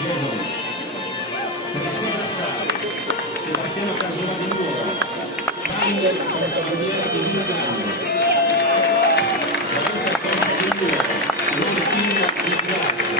Per la squadra Sale, Sebastiano Casola di nuovo, Bander con la tagliera di Vino Grande, la terza Costa di nuovo, Simone Pina di Piazza,